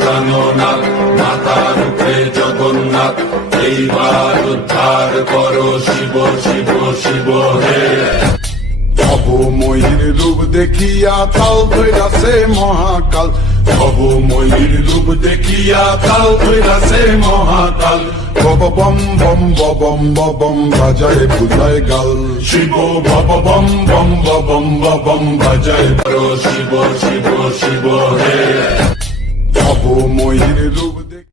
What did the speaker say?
প্রাণনাথ মাতার উপরে জগন্নাথ, এইবার উদ্ধার করো শিব শিব শিব হে। ভবময়ীর রূপ দেখিয়া কাল ধৈরাছে মহাকাল, ভবময়ীর রূপ দেখিয়া কাল ধৈরাছে মহাকাল। বম বম বম বম বাজায় বুঝায় গাল, Shiva bomb bomb bomb bomb বাজায় করো শিব শিব শিব হে। ভবময়ীর রূপ